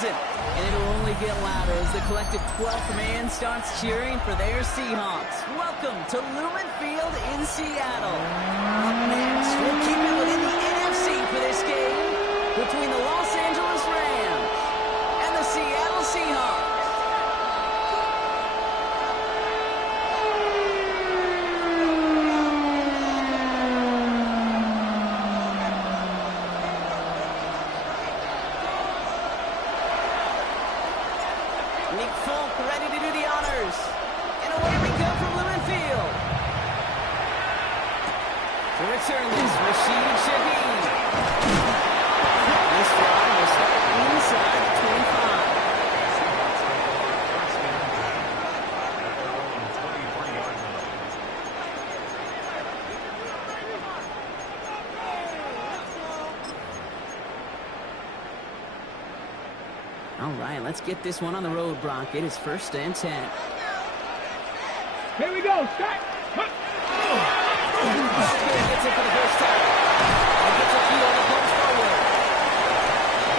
season. And it'll only get louder as the collective 12th man starts cheering for their Seahawks. Welcome to Lumen Field in Seattle. Up next, we'll keep it within the NFC for this game between the Los Angeles Rams and the Seattle Seahawks. Ready to do the honors. And away we go from Lumen Field. To return this, Rashid Shaheed. This drive will start inside the 25. All right, let's get this one on the road, Brock. It is 1st and 10. Here we go, start. Gets it for the first time. And gets a few on the post forward.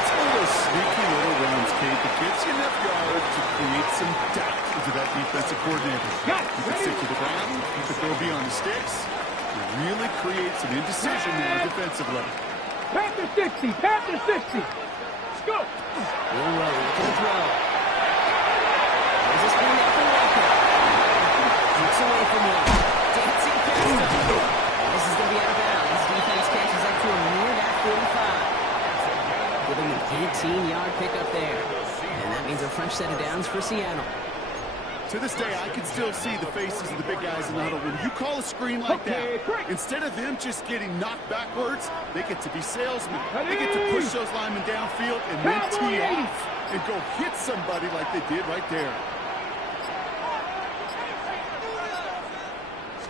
It's one of those sneaky little runs, Kate, that gives you enough yards to create some doubt into that defensive coordinator. You can stick to the ground, you can throw beyond the sticks. It really creates an indecision now defensively. Panther 60, Panther 60. Let's go. Will Rowe to the throw. There's a screen out for Walker. Looks away from one. Dancing past him. This is going to be out of bounds. Defense catches up to him near that 45. Give him an 18-yard pickup there. And that means a fresh set of downs for Seattle. To this day, I can still see the faces of the big guys in the huddle. When you call a screen like that, instead of them just getting knocked backwards, they get to be salesmen. They get to push those linemen downfield and then tee off and go hit somebody like they did right there.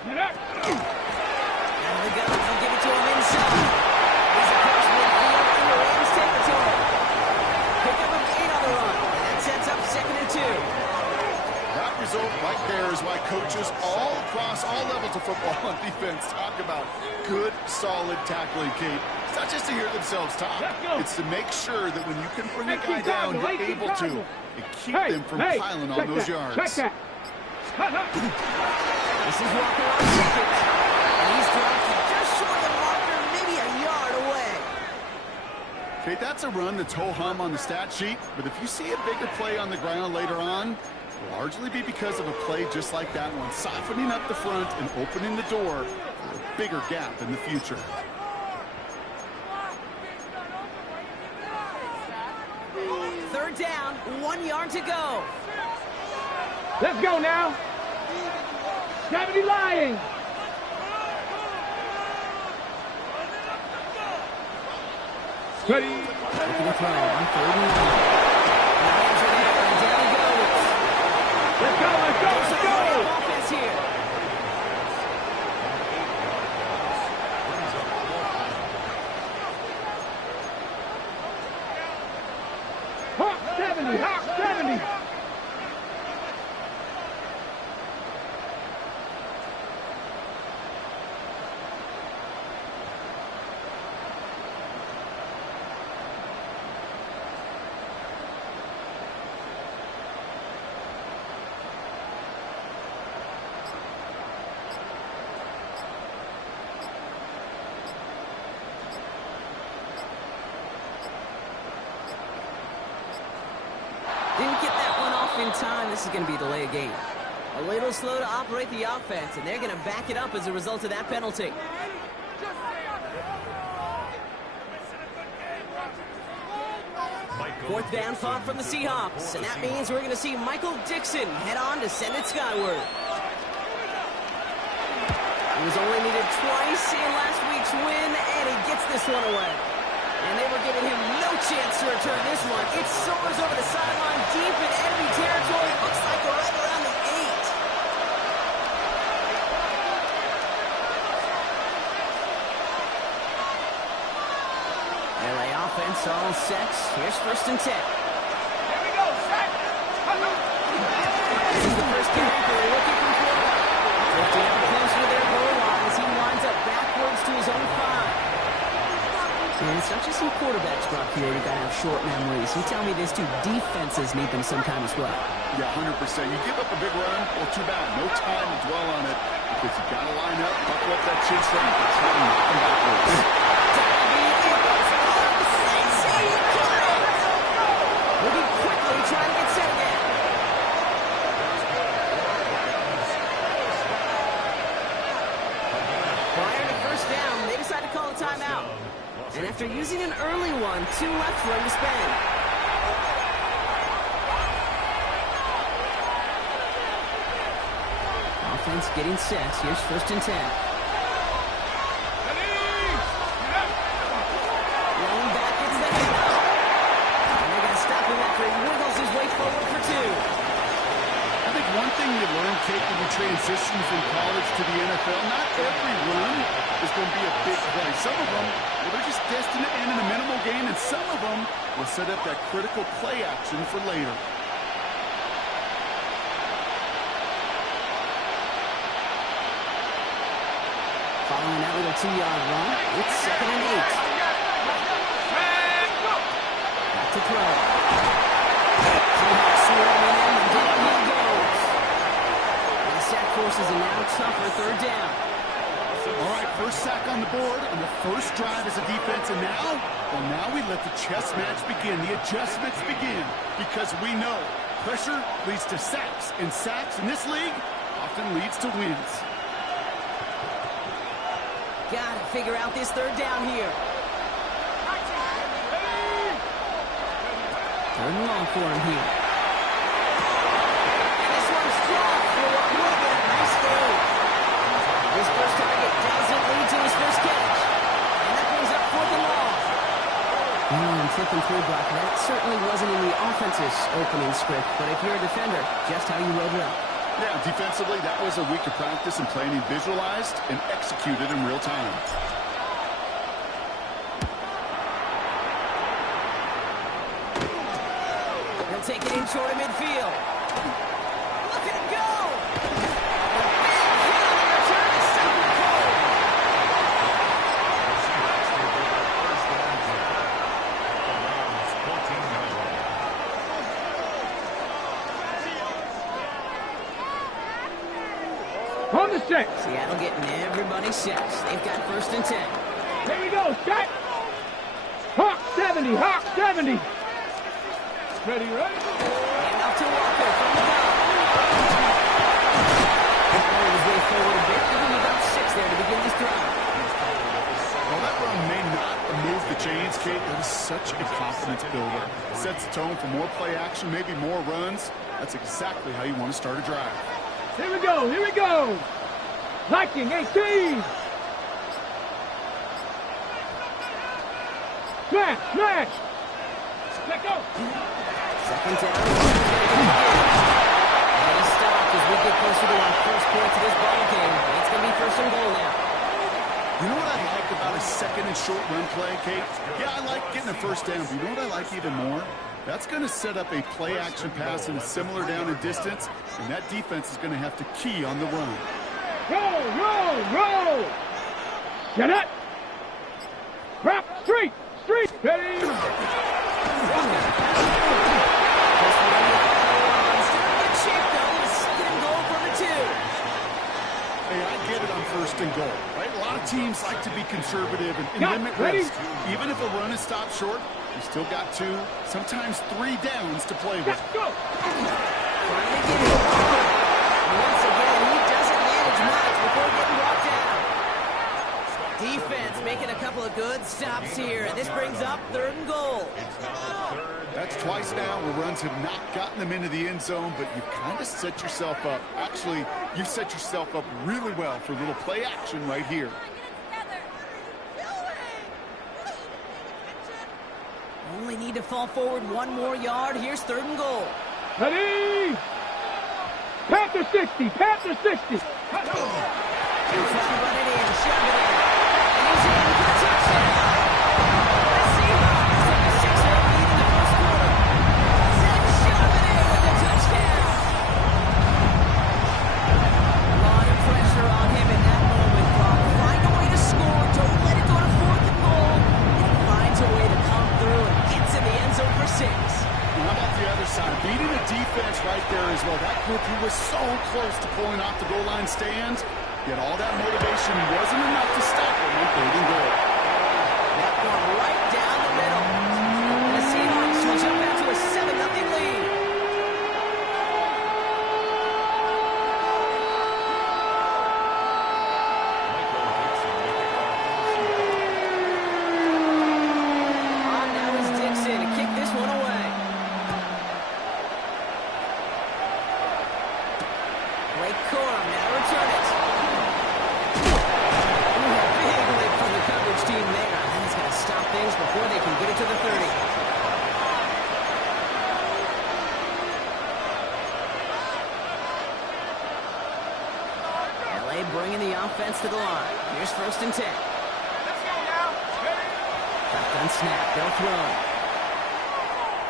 And the Gunners will give it to him inside. He's across midfield into Rams territory. Pick up an 8 on the run. And that sets up 2nd and 2. That result right there is why coaches all across all levels of football on defense talk about good, solid tackling, Kate. It's not just to hear themselves talk. It's to make sure that when you can bring a guy down, you're able to and keep them from piling on those yards. This is Walker on 2nd. And he's dropped just short of the marker, maybe a yard away. Kate, that's a run that's ho-hum on the stat sheet, but if you see a bigger play on the ground later on, largely be because of a play just like that one, softening up the front and opening the door for a bigger gap in the future. Third down, 1 yard to go. Let's go now. 70 Lions. Ready. Looking to throw on 3rd and 1. Lions are there, and down he goes. Let's go, let's go, let's go. Offense here. Hawk 70, Hawk 70. Didn't get that one off in time. This is going to be a delay of game. A little slow to operate the offense, and they're going to back it up as a result of that penalty. 4th down punt from the Seahawks, and that means we're going to see Michael Dixon head on to send it skyward. He was only needed twice in last week's win, and he gets this one away. And they were giving him no chance to return this one. It soars over the sideline deep in enemy territory. Looks like we're right around the 8. LA offense all set. Here's 1st and 10. Here we go, set. This is the first carry for a rookie from Florida. Drifting ever closer to their goal line as he winds up backwards to his own 5. And it's not just some quarterbacks, Brock, here who got to have short memories. You tell me these two defenses need them sometime as well. Yeah, 100%. You give up a big run, well, too bad. No time to dwell on it because you got to line up, buckle up that chin strap, and try to knock them backwards. Moving quickly, trying to get set again. Prior to first down, they decide to call a timeout. And after using an early one, 2 left for him to spend. Offense getting set. Here's 1st and 10. Rolling back, it's the handoff. And they're going to stop him after he wiggles his way forward for 2. I think one thing you learn, Kate, when you transition from college to the NFL, not every run is going to be a big play. Some of them, well, they're just destined to end in a minimal gain, and some of them will set up that critical play action for later. Following that little 2-yard run, it's 2nd and 8. Back to throw. Seahawks swarming in, and down he goes. And the sack forces a now tougher 3rd down. All right, first sack on the board on the first drive as a defense, and now we let the chess match begin, the adjustments begin, because we know pressure leads to sacks, and sacks in this league often leads to wins. Got to figure out this 3rd down here. 3rd and long for him here. And this one's dropped for what would have been a nice game. His first target doesn't lead to his first catch. And that brings up 4th and long. And flipping through, Brock, that certainly wasn't in the offense's opening script, but if you're a defender, just how you wrote it up. Yeah, defensively, that was a week of practice and planning visualized and executed in real time. He'll take it in short of midfield. Look at him go! On the set. Seattle getting everybody set. They've got 1st and 10. There we go, set. Hawk 70, Hawk 70. Ready, right? And out to Walker from the top. Carried his way forward a bit, giving him about 6 there to begin this drive. Well, that run may not move the chains, Kate. That is such a confidence builder. It sets the tone for more play action, maybe more runs. That's exactly how you want to start a drive. Here we go, here we go. Liking 18. Smash, smash. Let go. 2nd down. And a stop as we get closer to our first point of this ball game. It's going to be 1st and goal now. You know what I like about a 2nd and short run play, Kate? Yeah, I like getting a 1st down, but you know what I like even more? That's going to set up a play-action pass in a similar down and distance, and that defense is going to have to key on the run. Roll, roll, roll. Get it. Crap, street, street. Ready. Still in good shape, though. 2nd and goal from the 2. Hey, I get it on 1st and goal, right? A lot of teams like to be conservative and limit risk. Even if a run is stopped short, you still got 2, sometimes 3 downs to play with. Let's go. Trying to get it. Once again, he doesn't manage much before getting brought down. Defense making a couple of good stops here, and this brings up 3rd and goal. That's twice now where runs have not gotten them into the end zone, but you've kind of set yourself up. Actually, you set yourself up really well for a little play action right here. Only need to fall forward 1 more yard. Here's 3rd and goal. Ready. Panther 60, Panther 60. He's trying to run it in, shove it in. And he's in for the touchdown. The Seahawks take a 6-0 lead in the first quarter. Zach shove it in with the touchdown. A lot of pressure on him in that moment, Bob. Find a way to score. Don't let it go to 4th and goal. And he finds How about the other side? Beating the defense right there as well. That group who was so close to pulling off the goal line stand, yet all that motivation wasn't enough to stop them on 3rd and goal. That one right down the middle. And the Seahawks will jump out to a 7-0 lead. On now is Dixon to kick this one away. Blake Corum now to return it. Big lift from the coverage team there. And he's going to stop things before they can get it to the 30. LA bringing the offense to the line. Here's 1st and 10. Shotgun snap. They'll throw.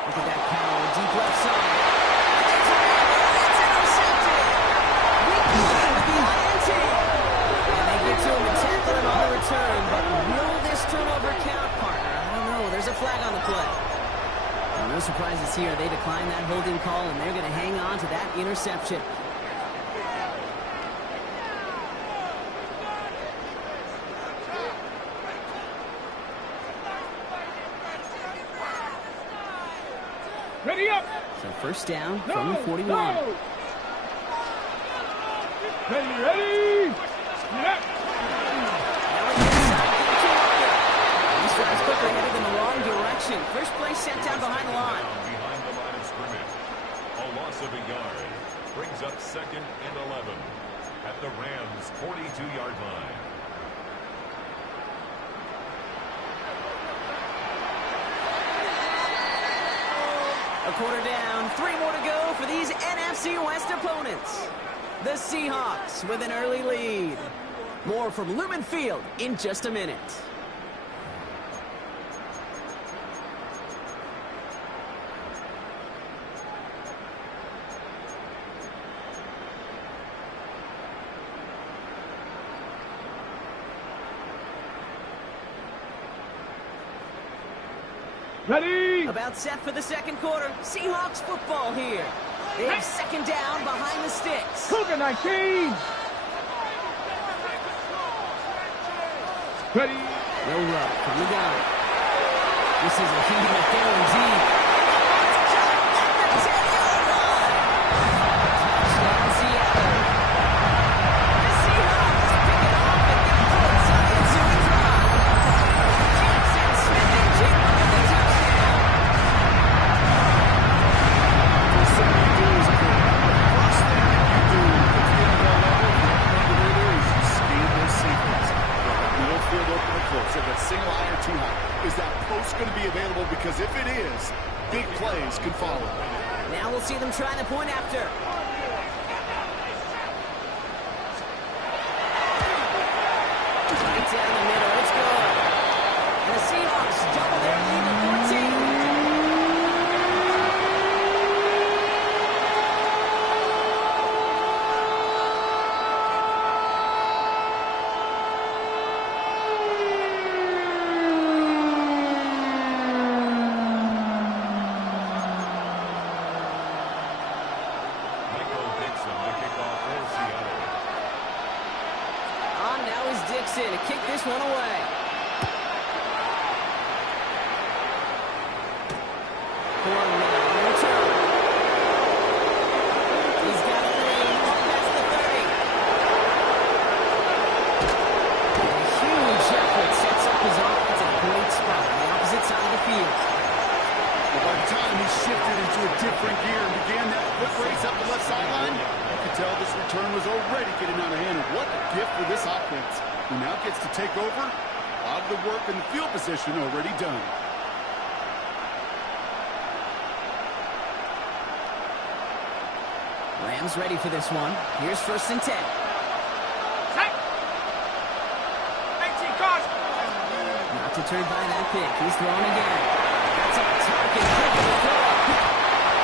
Look at that power. Deep left side. It's intercepted. With the INT. And they get to him and tackle him on the return. But will this turnover count, partner? I don't know. There's a flag on the play. Well, no surprises here. They decline that holding call, and they're going to hang on to that interception. Ready up. So 1st down from the 41. Go. Ready. Yep. These drives quickly headed in the wrong direction. First play set down behind the line. Behind the line of scrimmage. A loss of a yard. Brings up 2nd and 11 at the Rams' 42-yard line. A quarter down, 3 more to go for these NFC West opponents. The Seahawks with an early lead. More from Lumen Field in just a minute. Ready. About set for the 2nd quarter. Seahawks football here. They have 2nd down behind the sticks. Cougar 19. Ready. No rub from the gun. This is a heat affair indeed. Touchdown, Seattle. The Seahawks pick it off and get points on the ensuing drive. Jackson Smith and Jigma with the touchdown. There's so many goals here. The first thing that you do at the NFL level, the way is you scan those safeties. Middle field open or close. If it's single eye or too high, is that post going to be available? Because if it is, big plays can follow. Now we'll see them try the point after. Right down the middle. It's good. And the Seahawks double their lead to 14. Dixon to kick this one away. Corum now on the return. He's got a lead. That's the 30. And a huge effort sets up his offense in a great spot on the opposite side of the field. Well, by the time he shifted into a different gear and began that foot race up the left sideline, you could tell this return was already getting out of hand. And what a gift for this offense. Who now gets to take over. A lot of the work in the field position already done. Rams ready for this one. Here's 1st and 10. Set. 18 cars. Not deterred by that pick. He's throwing again. That's a target.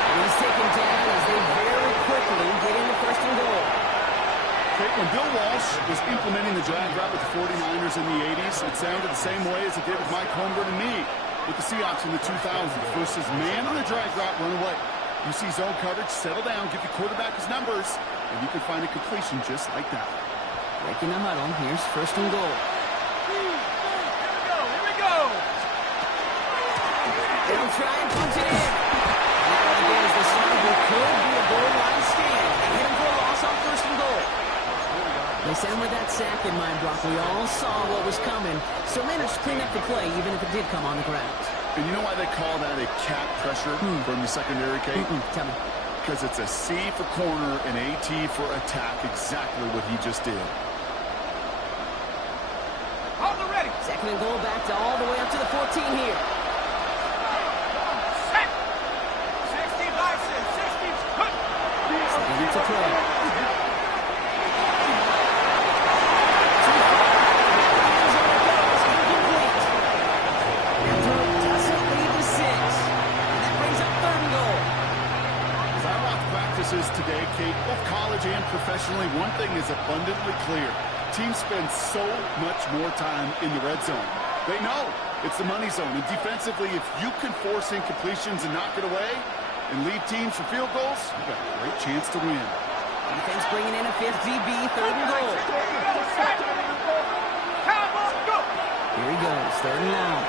And he's taken down as they very quickly get into 1st and goal. When Bill Walsh was implementing the drag route with the 49ers in the 80s, it sounded the same way as it did with Mike Holmgren and me. with the Seahawks in the 2000s versus man on a drag route run away. You see zone coverage, settle down, give the quarterback his numbers, and you can find a completion just like that. Breaking the huddle. Here's first and goal. Here we go. They'll try and punch it in. That right there is the start of what could be a goal line stand. They hit him for a loss on first and goal. They sent him with that sack in mind, Brock. We all saw what was coming, so managed to clean up the play, even if it did come on the ground. And you know why they call that a cat pressure from the secondary, Kate? Tell me. Because it's a C for corner and a T for attack, exactly what he just did. Hold it ready. Second and goal back to all the way up to the 14 here. Set. 60 Bison. 60. Ready to play. Today, Kate, both college and professionally, one thing is abundantly clear. Teams spend so much more time in the red zone. They know it's the money zone. And defensively, if you can force incompletions and knock it away and lead teams for field goals, you've got a great chance to win. Defense bringing in a fifth DB, third and goal. Here he goes, third and out.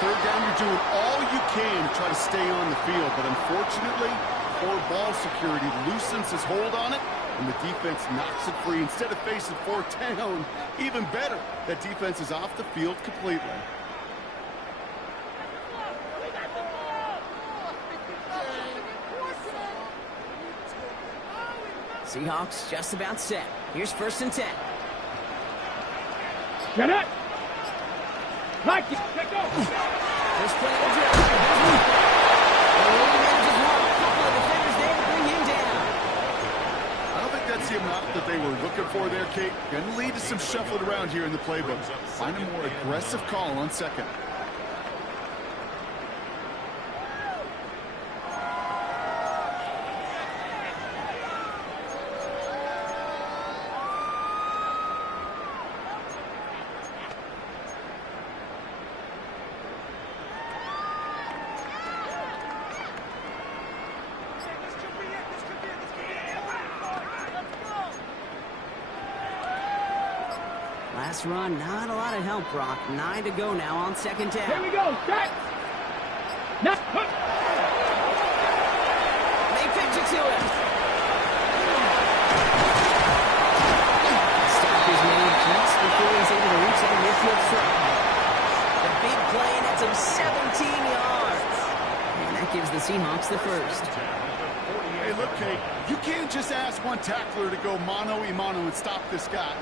Third down, you're doing all you can to try to stay on the field, but unfortunately, poor ball security loosens his hold on it, and the defense knocks it free. Instead of facing fourth down, even better, that defense is off the field completely. Seahawks just about set. Here's first and 10. Get it. Like it. Let's go. First play of the drill. The lead manages one. A couple of defenders there to bring him down. I don't think that's the amount that they were looking for there, Kate. Going to lead to some shuffling around here in the playbook. Find a more aggressive call on second. Last run, not a lot of help, Brock. 9 to go now on second down. Here we go. Set. Now. They pitch it to him. Stop is made just before he's able to reach that midfield strike. The big play, and that's him 17 yards. And that gives the Seahawks the first. Hey, look, Kate, you can't just ask one tackler to go mano-a-mano and stop this guy.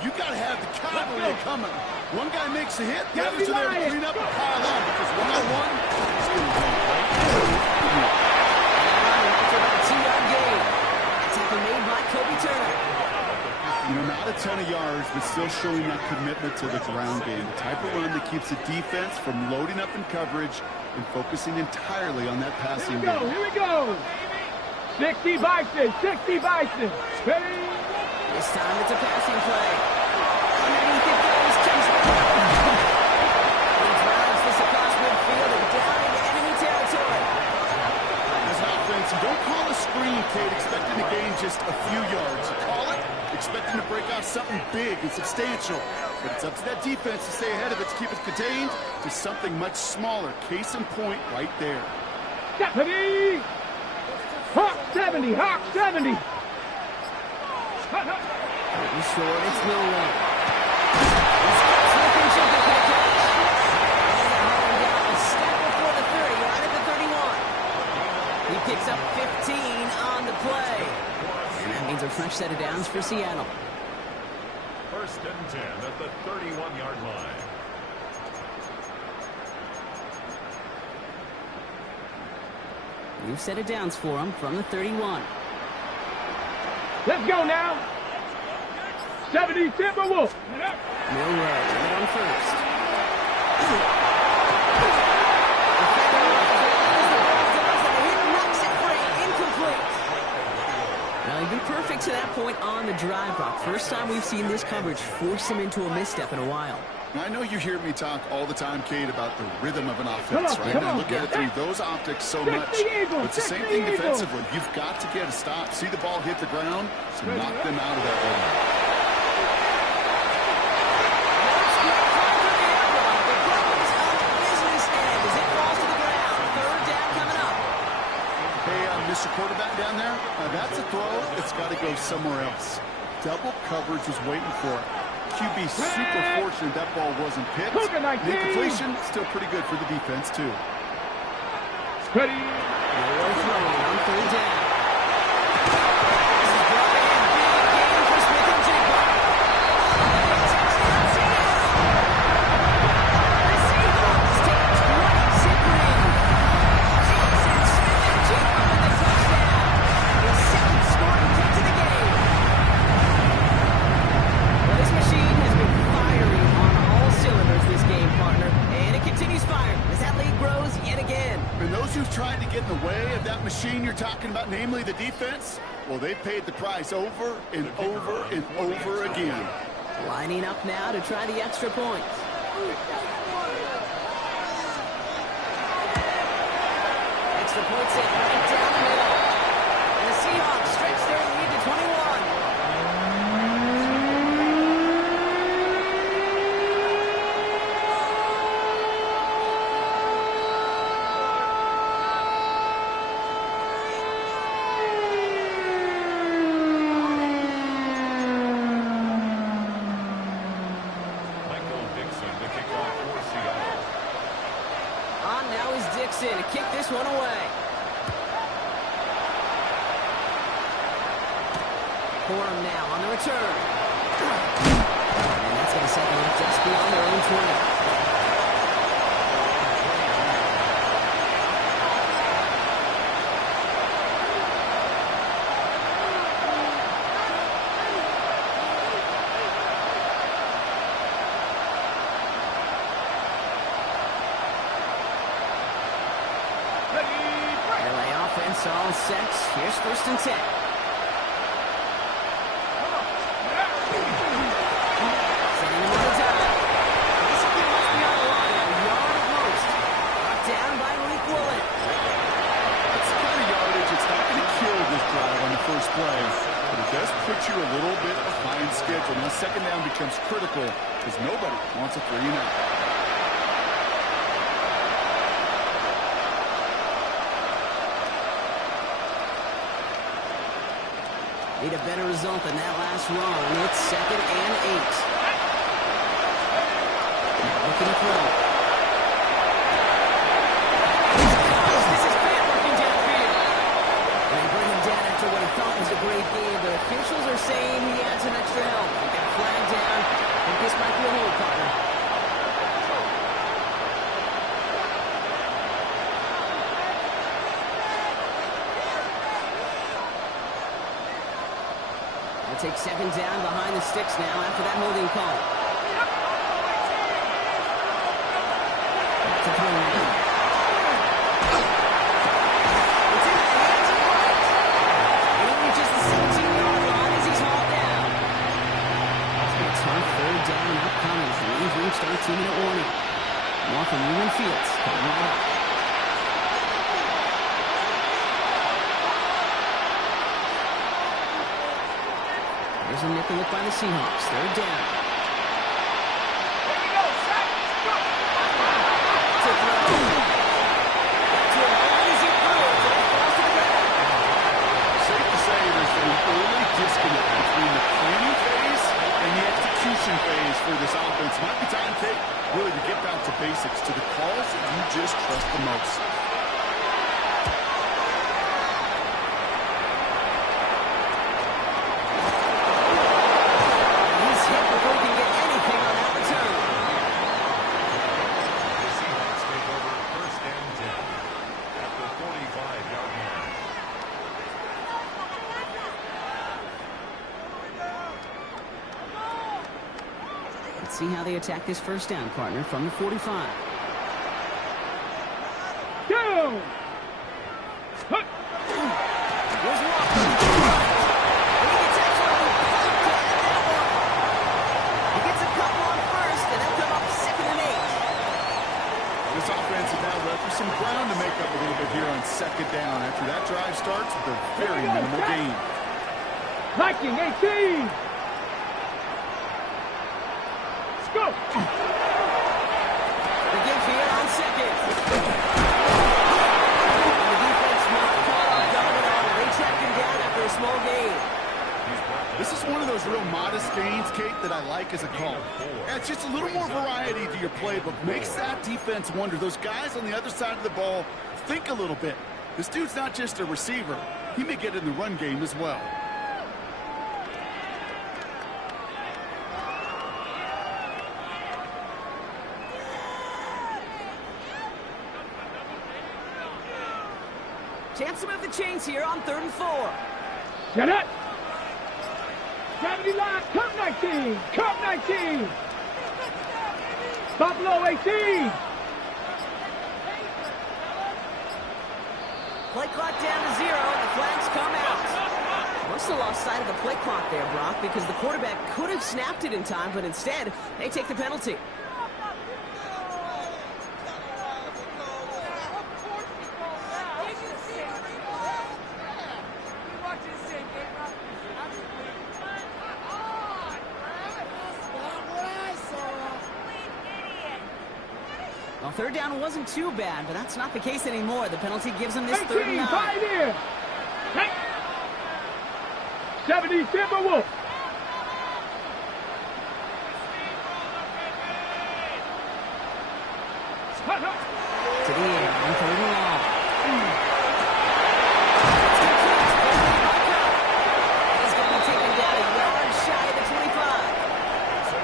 You got to have the cavalry coming. One guy makes a hit, the others are there to clean up and pile on, because one-on-one is going to win. After about a 2-yard gain. Tackle made by Kobe Turner. You know, not a ton of yards, but still showing that commitment to the ground game. The type of run that keeps the defense from loading up in coverage and focusing entirely on that passing game. Here we go. 60 Bison. 60 Bison. Ready. This time it's a passing play. Underneath it goes. He drives this across midfield and down into enemy territory. As an offense, you don't call a screen, Kate, expecting to gain just a few yards. You call it expecting to break out something big and substantial. But it's up to that defense to stay ahead of it, to keep it contained to something much smaller. Case in point right there. Deputy! Hawk 70! Hawk 70! Pretty short, it's no run. He's looking to the catch. And down a step before the 30, right at the 31. He picks up 15 on the play. And that means a fresh set of downs for Seattle. First and 10 at the 31-yard line. New set of downs for him from the 31. Let's go now. 70 Timberwolves. Milrow right on first. perfect to that point on the drive block. First time we've seen this coverage force him into a misstep in a while. Now, I know you hear me talk all the time, Kate, about the rhythm of an offense, right? And I look at it through those optics so much. But it's the same thing defensively. You've got to get a stop. See the ball hit the ground, so knock them out of that rhythm. Mr. Quarterback down there, that's a throw that's got to go somewhere else. Double coverage was waiting for it. QB super fortunate that ball wasn't picked. The completion, still pretty good for the defense, too. Ready. They're throwing on third down. Trying to get in the way of that machine you're talking about, namely the defense, well, they paid the price over and over and over again. Lining up now to try the extra points. Extra points in right down the middle. And the Seahawks stretch their lead to 21. To kick this one away. Corum now on the return. And that's going to set them up just beyond their own 20. All set. Here's first and 10. Sending him on the dive. Basically must be on the line at a yard at most. Brought down by Malik Woolen. That's the kind of yardage. It's not going to kill this drive on the first play, but it does put you a little bit behind schedule. Now, second down becomes critical because nobody wants a 3-and-out. Need a better result than that last run. It's second and 8. Looking to throw. This is Fant working downfield. And they bring him down after what he thought was a great game. The officials are saying he had some extra help. He got flagged down. I think this might be a hold, partner. Take second down behind the sticks now after that holding call. It's a throw now. It's in the hands of White. And he reaches the 17-yard line as he's hauled down. It's a tough third down upcoming. We've reached our 2-minute warning. More from Newman Fields coming right up. There's a nickel look by the Seahawks. Third down. Safe to say there's been an early disconnect between the planning phase and the execution phase for this offense. Might be time, Kate, really to get back to basics, to the calls that you just trust the most. See how they attack this first down, partner, from the 45. Go! Here's Walker. Hiking, 18. Let's go. The give here on second. The defense not caught off guard at all. They tracked him down after a small gain. This is one of those real modest gains, Kate, that I like as a call. Yeah, it's just a little more variety to your playbook. Makes that defense wonder. Those guys on the other side of the ball think a little bit. This dude's not just a receiver. He may get in the run game as well. Chance to move the chains here on 3rd and 4. Set up. 70 line, come 19, come 19. Buffalo 18. Play clock down to 0, and the flags come out. Must have lost sight of the play clock there, Brock, because the quarterback could have snapped it in time, but instead, they take the penalty. Well, 3rd down wasn't too bad, but that's not the case anymore. The penalty gives them this 3rd and 9. 5 in. 70 Timberwolves. To the air on 3rd and long. He's going to be taken down a yard shy of the 25.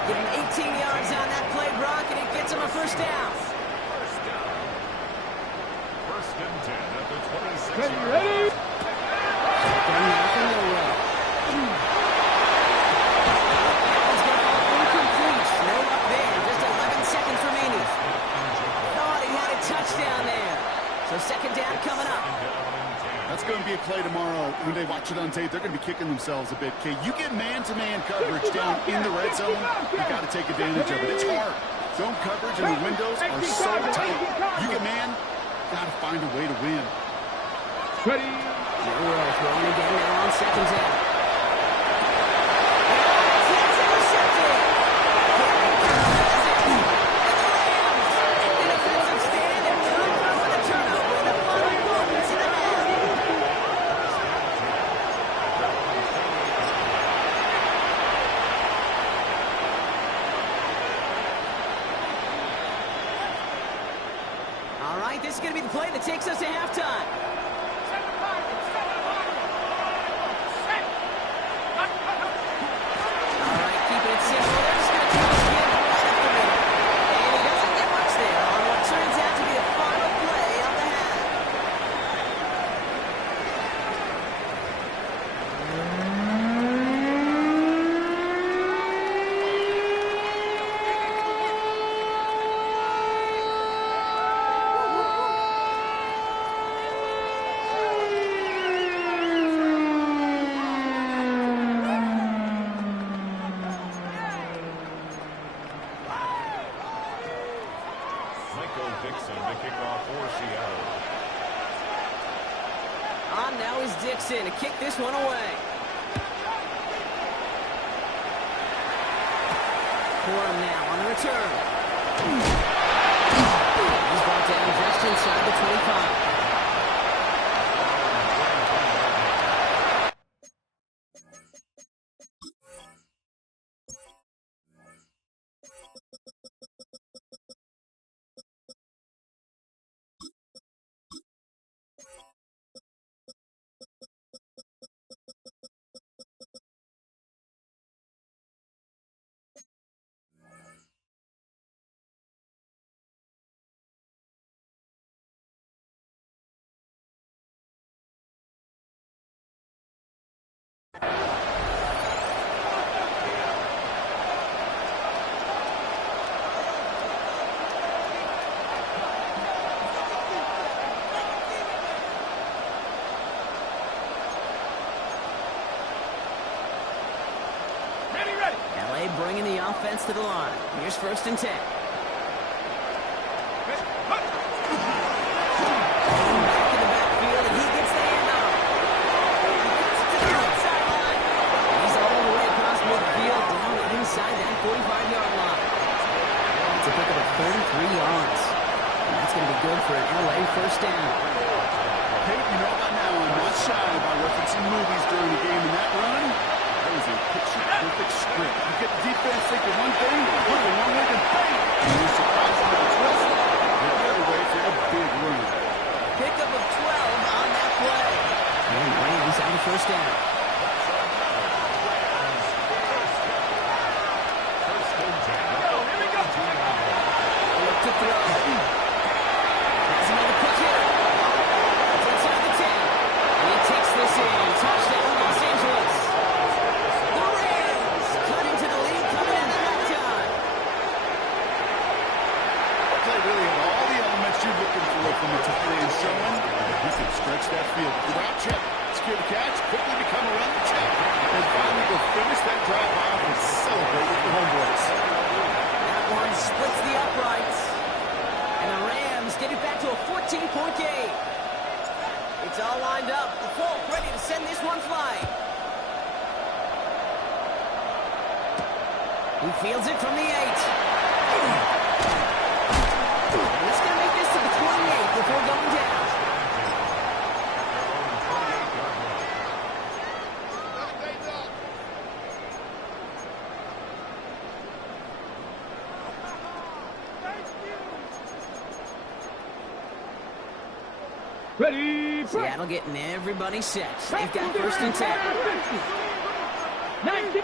Give him 18 yards on that play, Brock, and it gets him a 1st down. First and 10 at the 26. Ready? Shotgun now from Millwell. Ball's going to fall incomplete. No luck there. Just 11 seconds remaining. Thought he had a touchdown there. So 2nd down coming up. That's going to be a play tomorrow. When they watch it on tape, they're going to be kicking themselves a bit, Kate. You get man-to-man coverage down in the red zone, you got to take advantage of it. It's hard. Zone coverage and the windows are so tight. You get man, got to find a way to win. Ready? Millwell throwing again now on 2nd down. All right, this is going to be the play that takes us to halftime. All right, keeping it simple. They're just going to take a hit right up the middle. And he doesn't get much there on what turns out to be the final play of the half. Dixon to kick off for Seattle. On now is Dixon to kick this one away. Corum now on the return. He's brought down just inside the 25. LA bringing the offense to the line. Here's 1st and 10. Back in the backfield, and he gets the handoff. He gets it to the outside line. finish that drive off and celebrate with the homeboys. That one splits the uprights. And the Rams get it back to a 14-point game. It's all lined up. The Folk ready to send this one flying. He fields it from the 8. He's going to make this to the 28 before going down. Ready, Seattle getting everybody set. They've got first and 10. 92.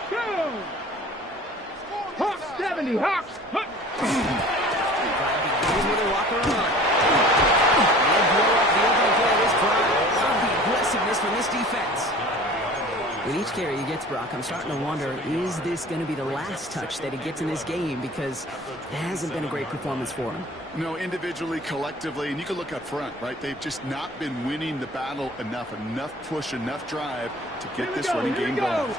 Hawks 70. Hawks. Here's where they walk or run. They blow up the opening play of this drive. Love the aggressiveness from this defense. With each carry he gets, Brock, I'm starting to wonder, is this going to be the last touch that he gets in this game? Because it hasn't been a great performance for him. No, individually, collectively, and you can look up front, right? They've just not been winning the battle enough push, enough drive to get this running game going.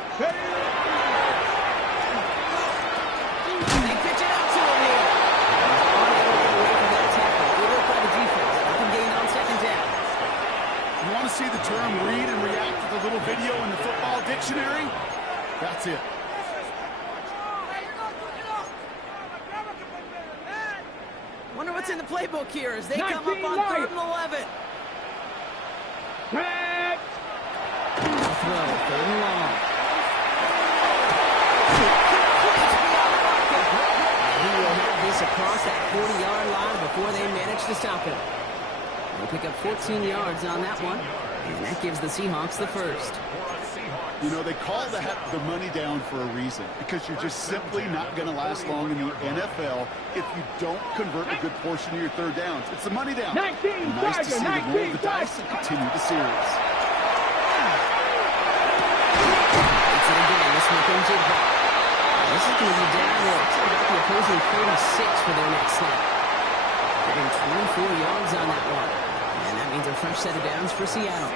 They pitch it out to him here. Unable to get away from that tackle. Good work by the defense. Nothing gained on second down. You want to see the term read and react to the little video in the football dictionary? That's it. Wonder what's in the playbook here as they come up on 3rd and 11. Back. Throw, 3rd and long. He will have this across that 40-yard line before they manage to stop him. They'll pick up 14 yards on that one, and that gives the Seahawks the first. You know, they call that the money down for a reason, because you're just simply not going to last long in the NFL if you don't convert a good portion of your third downs. It's the money down. Nice to see them roll the dice and continue the series. It's it again. This one comes in back. This is going to be downward. About the opposing 46 for their next snap. Getting 24 yards on that one. And that means a fresh set of downs for Seattle.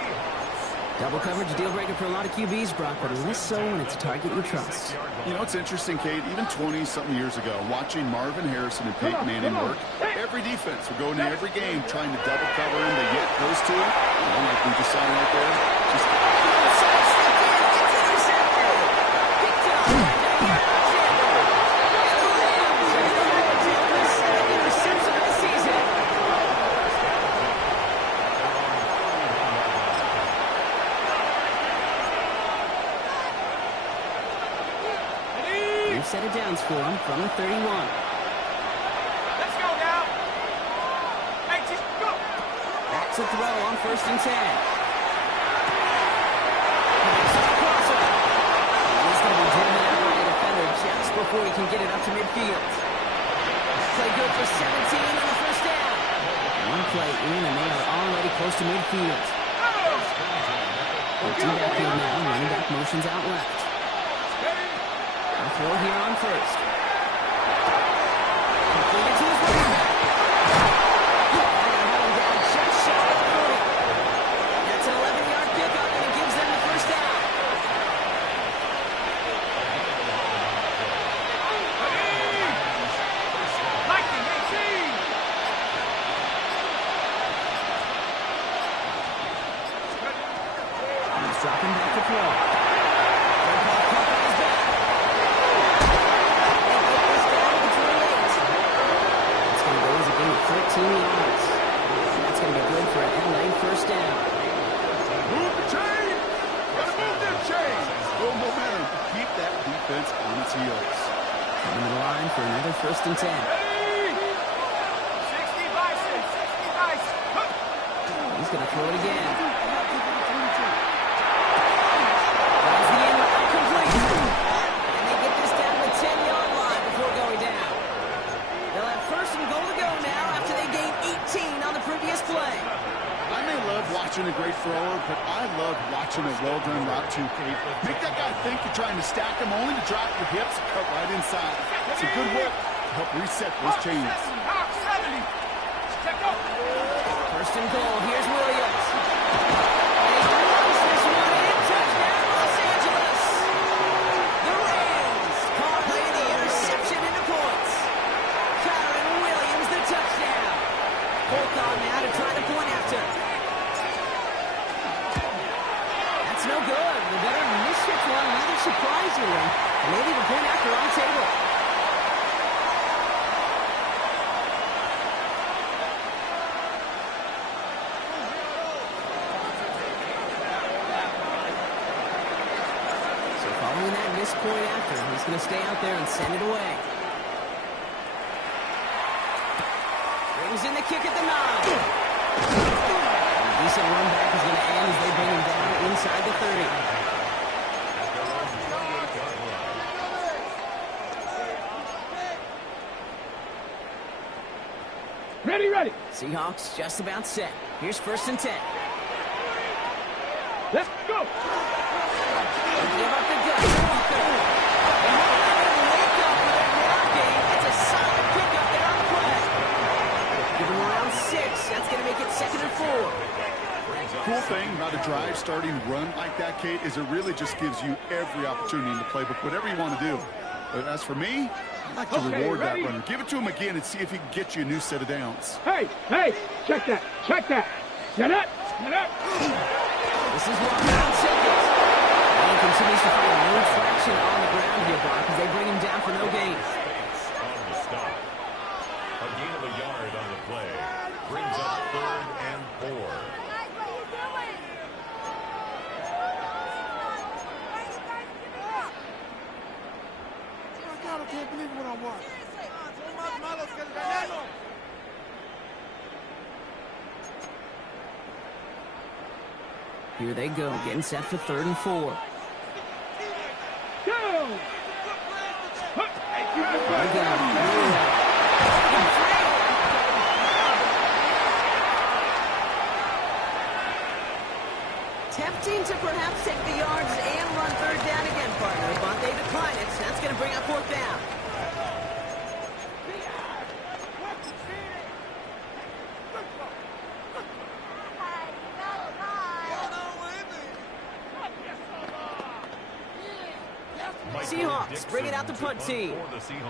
Double coverage, deal breaker for a lot of QBs, Brock, but less so when it's a target you trust. You know, it's interesting, Kate, even 20-something years ago, watching Marvin Harrison and Peyton Manning work, every defense would go into every game trying to double cover him. They get those two, like we just saw right there, just... Set of downs for him from the 31. Let's go now. Hey, just go. Back to throw on 1st and 10. He's going to be driven out by a defender just before he can get it up to midfield. Play good for 17 on the first down. One play in, and they are already close to midfield. Empty backfield now, running back motions out left. Throw here on 1st. Completed to his running back. Running down just shy of 40. That's an 11-yard pickup, and it gives them the first down. Lightning 18. He's dropping back to throw. Yards. That's going to be good for an LA first down. Move the chain! Gotta move that chain! Build momentum to keep that defense on its heels. Coming to the line for another 1st and 10. 60 Bison, 60 Bison. He's going to throw it again. That's the end route complete. And they get this down to the 10-yard line before going down. They'll have 1st and goal to go now after they gained 18 on the previous play. I may love watching a great thrower, but I love watching a well-done route too, Kate. Make that guy think you're trying to stack him only to drop your hips and cut right inside. It's a good work to help reset those chains. 1st and goal. Here's Williams. And he runs this one in. Touchdown, Los Angeles. ceiling, and they leave a point after on the table. So following that missed point after, he's going to stay out there and send it away. Brings in the kick at the 9. A decent run back is going to end as they bring him down inside the 30. At their own 28-yard line. Ready, ready. Seahawks just about set. Here's 1st and 10. Let's go. Give up the gut. And he'll wake up with a ground game. It's a solid pickup there on the play. Give him around 6. That's going to make it 2nd and 4. Cool thing about a drive starting run like that, Kate, is it really just gives you every opportunity in the playbook, whatever you want to do. But as for me, I'd like to reward that runner. Give it to him again and see if he can get you a new set of downs. Hey, check that, Get up. This is 1 round seconds. And he continues to find no traction on the ground here, Brock, as they bring him down for no gain. On the stop. A gain of a yard on the play. Brings up 3rd and 4. I can't believe what I'm watching. Here they go, getting set for 3rd and 4. Go. Tempting to perhaps take the yards and run 3rd down again, partner, but they decline it. That's going to bring up 4th down. Seahawks bring it out the punt team.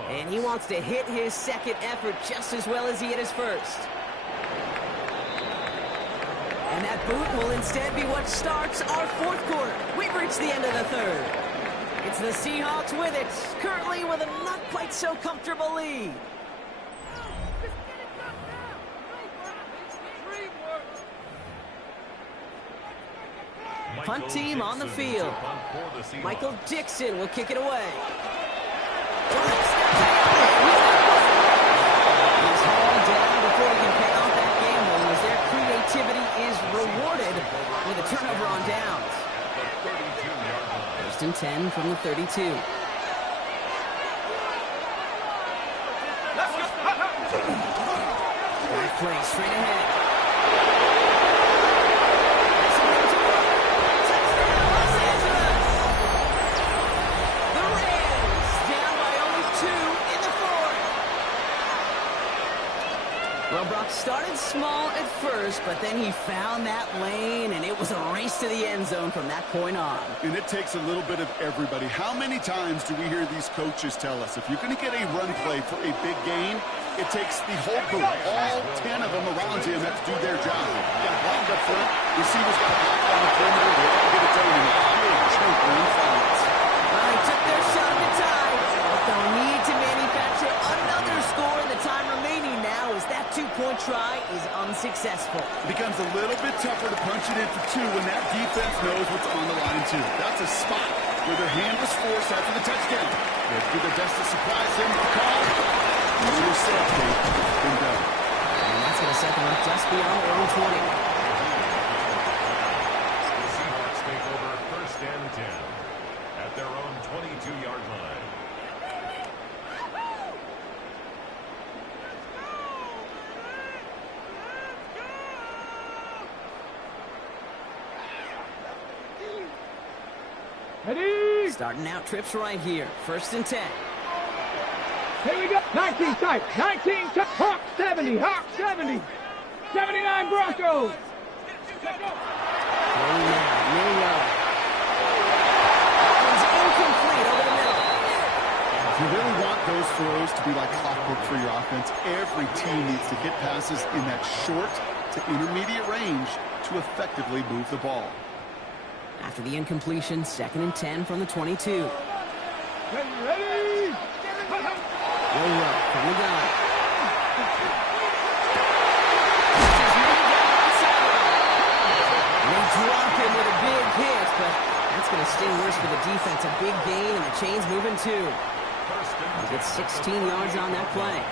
And he wants to hit his 2nd effort just as well as he hit his 1st. And that boot will instead be what starts our 4th quarter. We've reached the end of the 3rd. It's the Seahawks with it, currently with a not quite so comfortable lead. Punt team on the field. Michael Dixon will kick it away. He's hauled down before he can pay off that gamble as their creativity is rewarded with a turnover on downs. 1st and 10 from the 32. Back play straight ahead. Well, Brock started small at first, but then he found that lane, and it was a race to the end zone from that point on. And it takes a little bit of everybody. How many times do we hear these coaches tell us, if you're going to get a run play for a big game, it takes the whole group, all 10 of them around him have to do their job. You got to block up front, receivers got to block on the perimeter, they all get it done in a big chunk run fast. Well, they took their shot at the tie, but they'll need to manufacture another score in the time remaining now as that 2-point try is unsuccessful. It becomes a little bit tougher to punch it in for 2 when that defense knows what's on the line, too. That's a spot where their hand was forced after the touchdown. They have to do their best to surprise them with the call. You're set, Kate. Been done. And that's going to set them up just beyond their own 20. The Seahawks take over 1st and 10 at their own 22-yard line. Ready? Starting out trips right here. 1st and 10. Here we go. 19 tight. 19 tight. Hawk 70. Hawk 70. 79 Broncos. Throwing now. Really low. It's incomplete over the middle. If you really want those throws to be like clockwork for your offense, every team needs to hit passes in that short to intermediate range to effectively move the ball. After the incompletion, 2nd and 10 from the 22. Ready? No run from the gun. And they drop him with a big hit, but that's going to sting worse for the defense. A big gain, and the chain's moving too. They get 16 yards on that play,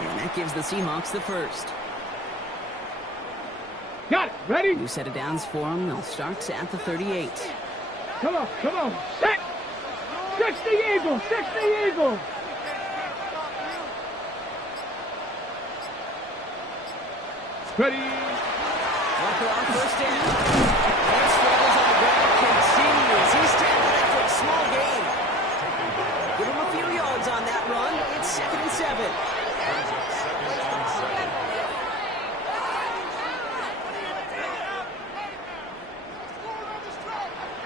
and that gives the Seahawks the first. Got it. Ready? New set of downs for them. They'll start at the 38. Come on. Set. 60 Eagles. Ready? Walker on first down. And struggles on the ground continues. He's tackled after a small gain. Give him a few yards on that run. It's 2nd and 7.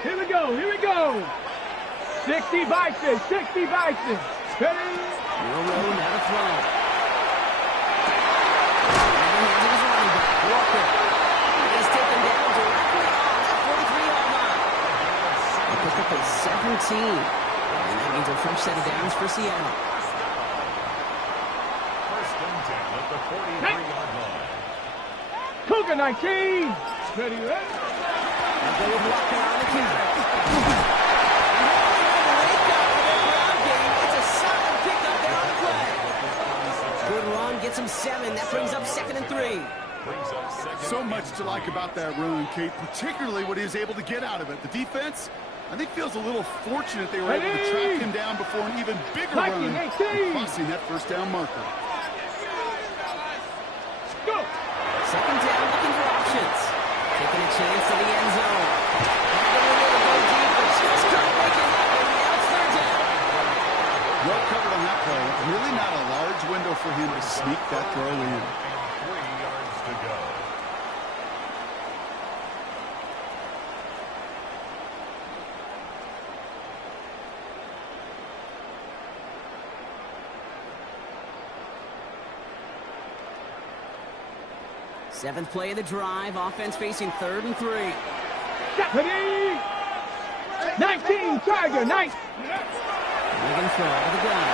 Here we go. 60 Bison. Ready? No road, not a throw. And here's his running back, Walker. He's taken down directly on that 43-yard line. They pick up a 17. And that means a fresh set of downs for Seattle. First and 10 at the 43-yard line. Cougar 19. Ready? They'll go with Walker on the counter. Good run, gets him 7. That brings up 2nd and 3. So much to like about that run, Kate, particularly what he was able to get out of it. The defense, I think, feels a little fortunate they were able to track him down before an even bigger run, crossing that first down marker. Go! 2nd down, looking for options. Taking a chance to the end zone. Having a little go deep, but just couldn't make it happen. Now it's 3rd down. Well covered on that play. Really not a large window for him to sneak that throw in. 3 yards to go. Seventh play of the drive. Offense facing 3rd and 3. Ready? 19 Tiger. 9. They're going to throw out of the gun.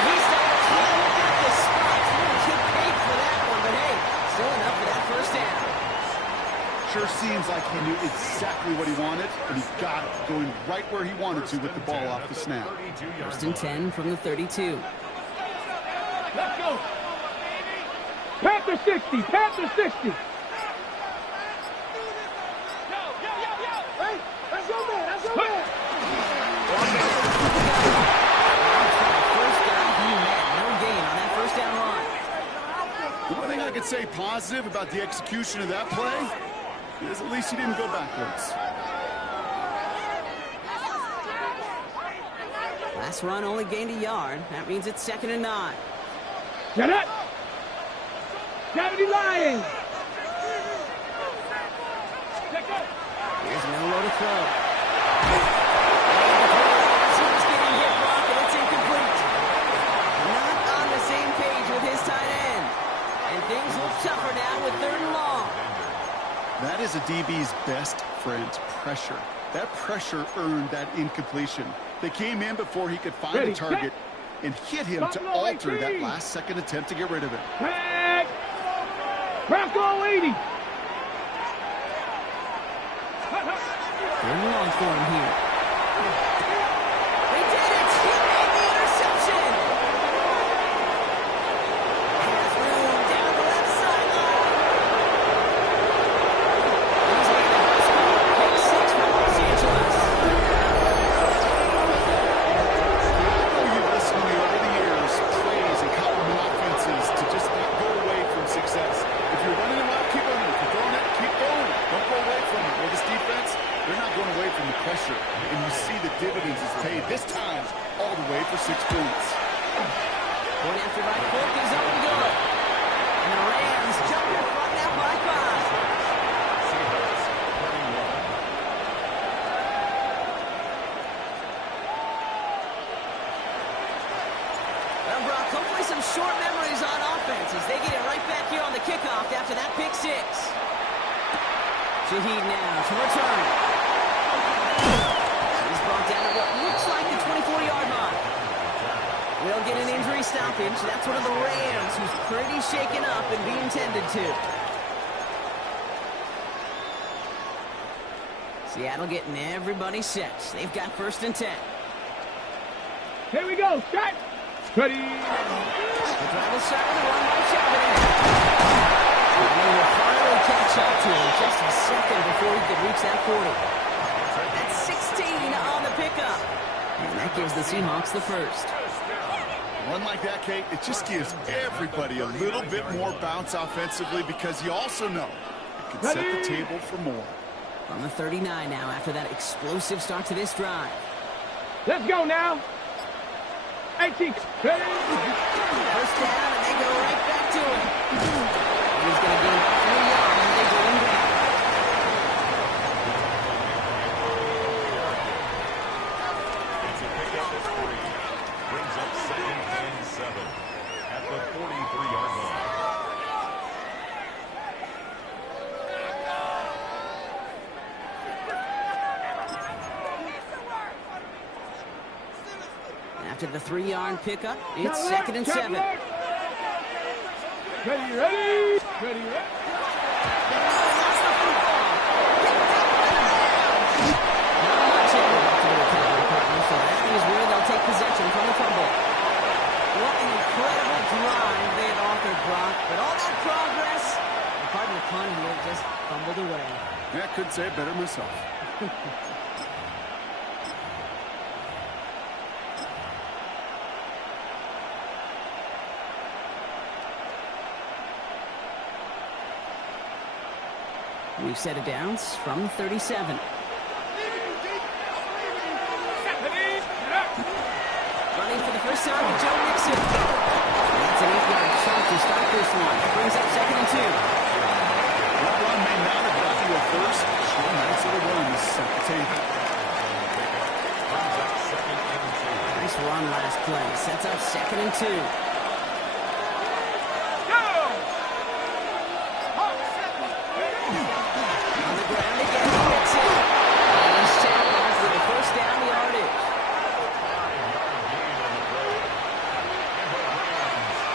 He's done a ton at the spot. He didn't get paid for that one, but hey, still enough for that first down. Sure seems like he knew exactly what he wanted, and he got it, going right where he wanted to with the ball off the snap. 1st and 10 from the 32. Let's go. Panther 60. Panther 60. One thing I could say positive about the execution of that play is at least he didn't go backwards. Last run only gained a yard. That means it's 2nd and 9. Get it. 70 Lions. Here's Miller to throw. He's getting hit, Brock, and it's incomplete. Not on the same page with his tight end. And things look tougher now with 3rd and long. That is a DB's best friend, pressure. That pressure earned that incompletion. They came in before he could find a target and hit him to alter that last-second attempt to get rid of it. Bronco 80. They're long for him here. They did it! He made the interception! Has room down the left sideline. He's on the first call. Pick 6 for Los Angeles. You've listened to me over the years, praise and compliment offenses to just not go away from success. If you're running it well, keep running. If you're throwing it, keep going. Don't go away from it. Well, this defense, they're not going away from the pressure. And you see the dividends is paid this time all the way for 6 points. Point after right foot is up and good. And the Rams jump in front now by 5. Seahawks 31. Well, Brock, hopefully some short memories on offense as they get it right back here on the kickoff after that pick 6. Shaheed now to return. He's brought stoppage. That's one of the Rams who's pretty shaken up and being tended to. Seattle getting everybody set. They've got 1st and 10. Here we go. Start. Ready. The driver's side of the run by Chapman. And they will finally catch up to him just a second before he could reach that 40. That's 16 on the pickup. And that gives the Seahawks the 1st. One like that, Kate, it just gives everybody a little bit more bounce offensively because you also know it can set the table for more. On the 39 now after that explosive start to this drive. Let's go now. 18. Ready. First down, and they go right back to him. He's going to gain about 3 yards, and they go him down. It's a pickup of 3. Brings up 2nd and 7 at the 43-yard line. After the 3-yard pickup, it's 2nd and 7. Ready. Ready. Ready. So that is where they'll take possession from the fumble. What an incredible drive they had authored, Brock. But all that progress, the Cardinal pun here just fumbled away. Yeah, I couldn't say it better myself. We've set it down from 37. Running for the first time with Joe Mixon. That's an 8-yard shot to start this one. That brings up 2nd and 2. That run may not have got you a first. Sure, nice little run to set the table. Nice run last play. Sets up 2nd and 2. On the ground again, Mixon. And he's tackled for the first down yardage.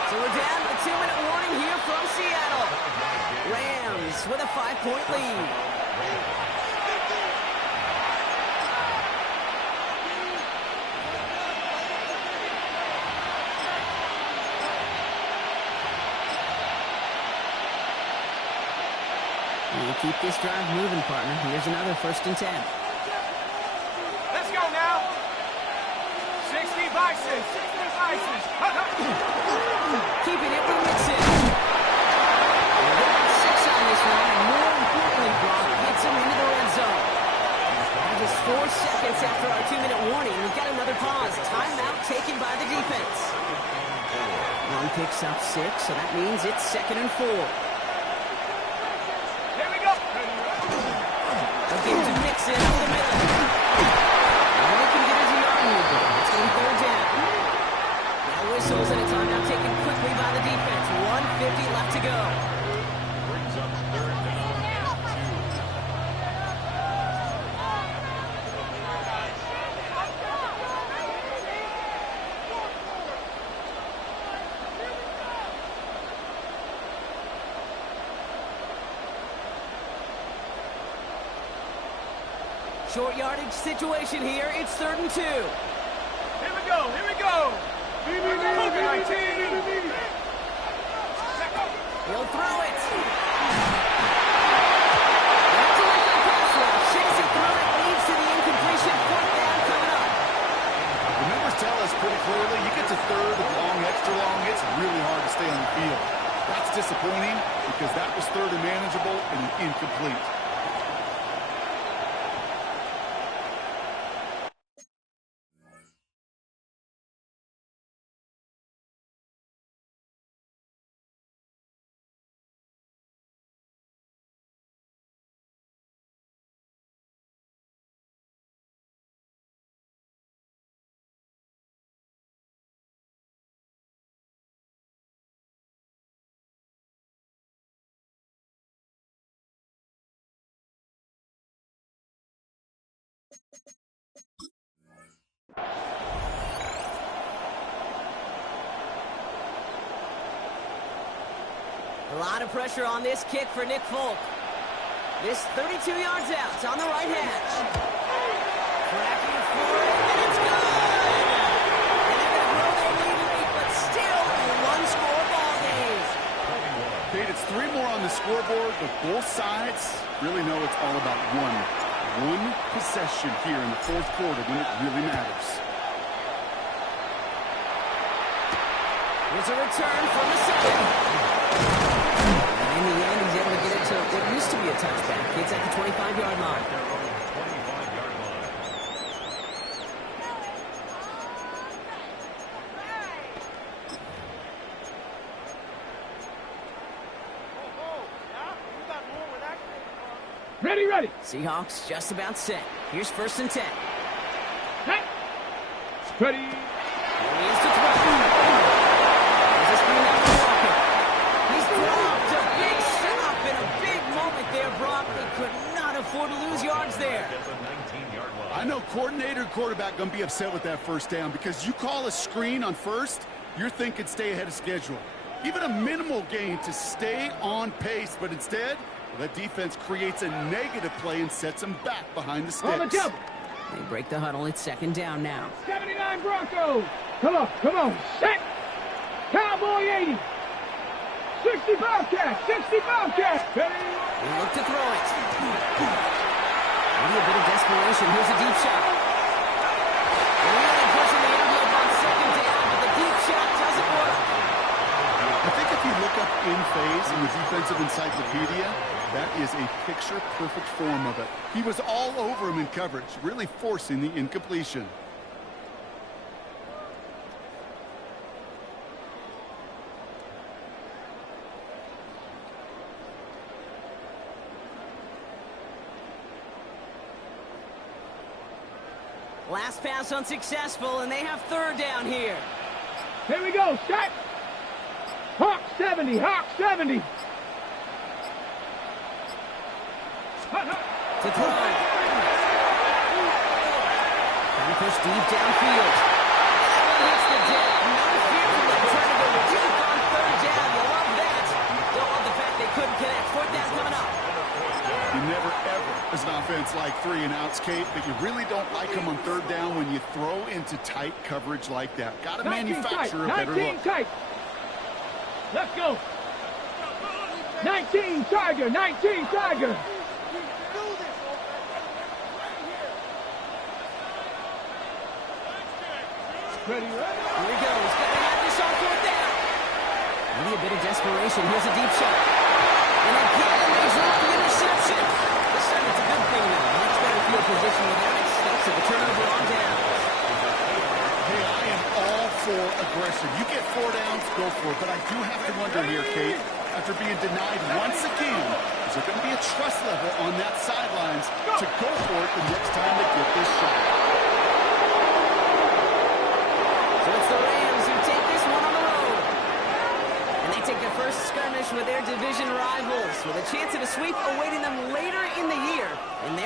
So we're down to a 2-minute warning here from Seattle. Rams with a 5-point lead. We'll keep this drive moving, partner. Here's another 1st and 10. Let's go now. 60 vices. 60 vices. Keeping it with Mixon. They're getting 6 on this one, and more importantly, Brock gets him into the red zone. Now just 4 seconds after our 2-minute warning, we've got another pause. Timeout taken by the defense. One picks up 6, so that means it's 2nd and 4. Again to Mixon over the middle. Now he can get his yard moving. It's going to be 3rd down. Now whistles and a timeout taken quickly by the defense. 1:50 left to go. Brings up 3rd down and 2. Short yardage situation here. It's 3rd and 2. Here we go. Here we go. He'll throw it. That's a wicked pass rush. Chasing through it leads to the incompletion. 4th down coming up. The numbers tell us pretty clearly, you get to 3rd and long, extra long, it's really hard to stay on the field. That's disappointing because that was 3rd and manageable and incomplete. A lot of pressure on this kick for Nick Folk. This 32 yards out. It's on the right hash. Cracking for it, and it's good! And they're going to grow their lead late, but still a one-score ball game. Kate, it's 3 more on the scoreboard, but both sides really know it's all about one possession here in the fourth quarter when it really matters. Here's a return from the 7. And in the end, he's able to get it to what used to be a touchback. It's at the 25-yard line. They're on the 25-yard line. Ready, ready. Seahawks just about set. Here's 1st and 10. Hey. Ready. Here he is to throw. There's a screen out for Walker. He's dropped a big stop in a big moment there, Brock. They could not afford to lose yards there. At the 19-yard line. I know coordinator and quarterback going to be upset with that first down because you call a screen on first, you're thinking stay ahead of schedule. Even a minimal gain to stay on pace, but instead, that defense creates a negative play and sets them back behind the sticks. On the double. They break the huddle. It's 2nd down now. 79 Broncos. Come on. Set. Cowboy 80. 60 Bobcats. 60 Bobcats. Ready. They look to throw it. Maybe a bit of desperation. Here's a deep shot. They're really pushing the envelope on 2nd down, but the deep shot doesn't work. I think if you look up in phase in the defensive encyclopedia, that is a picture-perfect form of it. He was all over him in coverage, really forcing the incompletion. Last pass unsuccessful, and they have 3rd down here. Here we go. Set. Hawk 70. Hawk 70. To throw. Trying to push deep downfield. Hits the deck. No fear from them trying to go deep on 3rd down. You love that. Don't love the fact they couldn't connect. 4th down coming up. You never, ever, as an offense, like 3 and outs, Kate, but you really don't like them on 3rd down when you throw into tight coverage like that. Got to manufacture a better look. 19 tight. Let's go. 19 Tiger. 19 Tiger. Ready. Here he goes. Got to have this on 4th down. Maybe a bit of desperation. Here's a deep shot. And again, they drop the interception. This time it's a good thing, though. Much better field position without it. Stops at the turnover on down. Hey, I am all for aggression. You get 4 downs, go for it. But I do have to wonder here, Kate, after being denied once again, is there going to be a trust level on that sidelines to go for it the next time they get this shot? So it's the Rams who take this one on the road. And they take their first skirmish with their division rivals with a chance at a sweep awaiting them later in the year in their